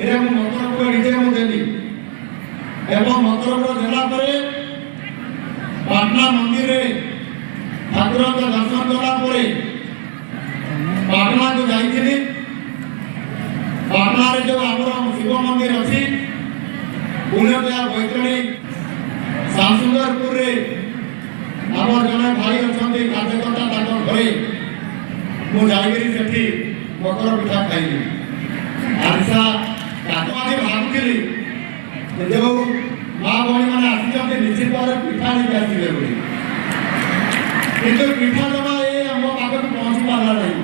ये मंत्र को निजे देली एवं मंत्र को देला परे पाटना मंदिर रे ठाकुर का दर्शन कला परे पाटना को जाइथिली। पाटना रे जो हमर शिव मंदिर अछि पुण्यदया बैतरणी सासुंदरपुर रे हमर जने भाई अछंती कार्यकर्ता ताकर घरे मु जाइगिरी सेठी मकर पिठा खाइली आरिसा काटवादी भाबुली जो माँ भौणी मैंने आसी निश्चित भाव पिठा नहीं आसवे बोली किंतु पिठा जमा ये आम पाखक पहुँची पारा नहीं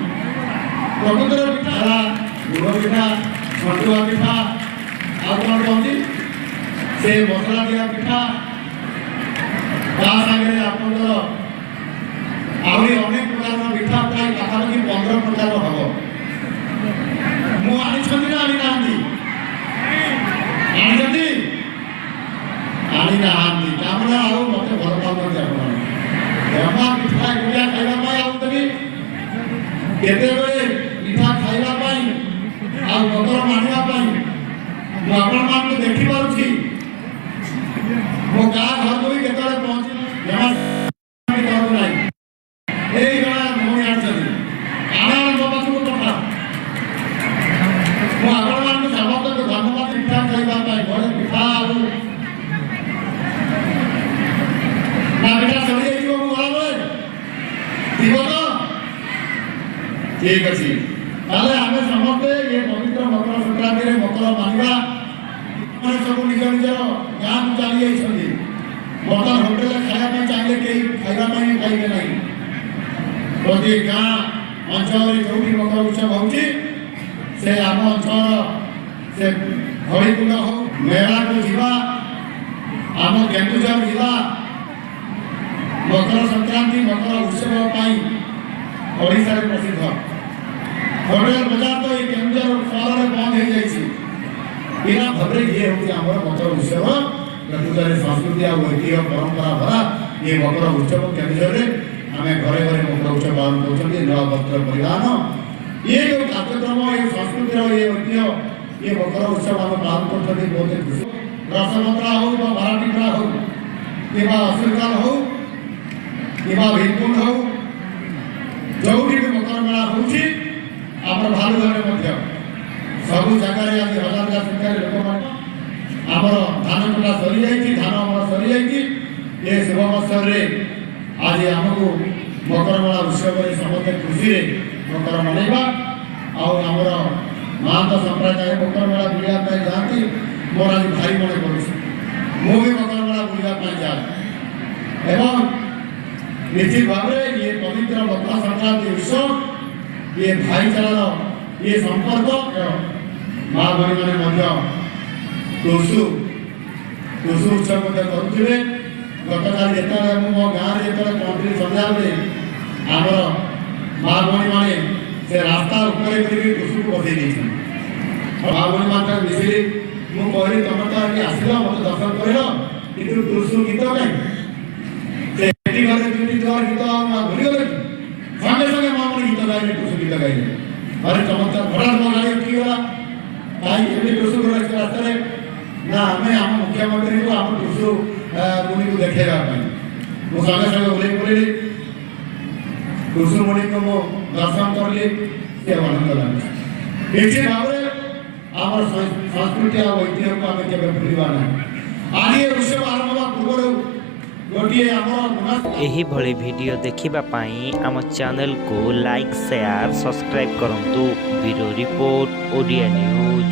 प्रकृतर पिठा गुड़ पिठा छटुआ पिठा आ कौन कहती से मसला दिया पिठा सागर आपंकर आहरी अनेक प्रकार पिठा प्राय पाखापाखि 15 प्रकार हम मुझे ना आनी ना आनी ना आनी तामला आओ मते भर पाउन जाबो एमा पिठा गुडिया खाइबा पई आउतबी केते बेले पिठा खाइबा पई आ मकर मानिबा पई मु आपन मान को देखि पारुछि मो गा घर को केतले पहुंची एमा करू नाही एई गणा मोनी आछली आना मो पाखु पठा मु आपन मान को समस्त को धन्यवाद पिठा खाइबा पई बड़े पिठा आउ ठीक अच्छी आम समस्ते ये पवित्र मकर संक्रांति मकर मानवा सब निज निजर गाँ को चली जाइए बर्तमान होटेल खाया चाहिए कई खाइबा पाइबे ना प्रति गाँ अंचल जो भी मकर उत्सव होची से आम अंचल से हरिकुंड हो मेला को जीवा आम केन्दुझर जिला मकर संक्रांति मकर उत्सव ओडिशा प्रसिद्ध होटेल बजार तो ये केन्दुझर सहर में बंद हो जाइए बिना भावे ये हूँ आम मकर उत्सव केन्दुझर संस्कृति और ऐतिह्य परंपरा भरा ये मकर उत्सव केन्दुझर आम घरे घरे मकर उत्सव पालन कर नवा वस्त्र परिधान ये जो कार्यक्रम ये संस्कृति ये ऐतिह्य ये मकर उत्सव आम पालन कर बहुत खुशी रसमंत्रा हो बाराटीटा हो कि अश्विकाल हो कि भीमकुंड हो जो भी मकर मेला होची आम भालुघर सब जगह आज हजार हजार संख्या लोक मैंने धान कटा सरी जाइए धान अमर सरी जाइए ये शुभ अवसर आज आमको मकर मेला उत्सव समस्त खुशी मकर मनइबा आमर महांत संप्रदाय मकर मेला बुलाया जाती मोर आज भारी मन कर भी मकर मेला बुलाया जाए एवं निश्चित भाव ये पवित्र मकर संक्रांति उत्सव ये भाईचारार ये संपर्क माँ भरी मैंने टुसु उत्सव करुवे गतकाल जो मो गाँव में जो कंट्री सन्ध्या आमर माँ भरी मैंने से रास्ता टुसु को बसई माँ भरी मान मिसिली मुझे कहली तुम तो ये आसल मत दर्शन कर कि टुसु गीत कहीं घरे दुटी द्वार गीत भूली गले संगे संगे माँ मैंने गीत गाइले टुसु गीत गाइले अरे चमत्कार भड़ा मो गाड़ी उठीगला कहीं टुसु रास्ता ना आम आम मुख्यमंत्री को आम टुसु मुनि को देखा मुझे संगे संगे ओल्ल पड़ी टुसु मुनि को मो दर्शन करली से आनंद लगे निश्चित भाव आम संस्कृति और ऐतिह्य को आम के भूलवा ना आज ये उत्सव आरंभ हवा पूर्व एही भली वीडियो देखिबा पाई आम चैनल को लाइक शेयर सब्सक्राइब करंतु। Bureau report Odia news.